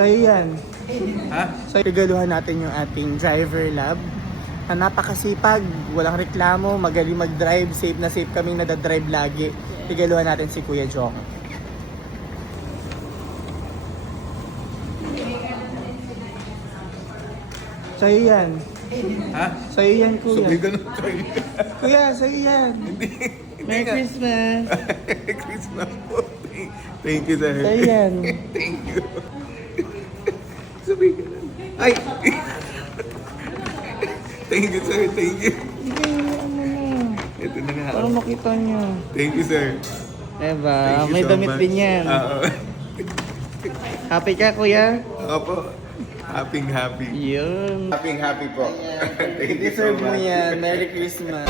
Sa'yo yan. Ha? So, regaluhan natin yung ating driver lab. Na napakasipag, walang reklamo, magaling mag-drive, safe na safe kaming nadadrive lagi. Regaluhan natin si Kuya Jong. Sa'yo yan. Ha? Sa'yo yan, Kuya. Sabi ganun kayo. Kuya, sa'yo yan. Merry Christmas. Merry Christmas po. Thank you, sir. Sa'yo yan. Thank you. Sabi ganun. Ay! Thank you, sir. Thank you. Sige, ano na. Ito na nga. Para makita niyo. Thank you, sir. Diba? Thank you May so damit much. din yan. Oo. Happy ka, Kuya? Ako po. Happy. Yun. Happy po. Thank you so I-deserve mo much. yan. Merry Christmas.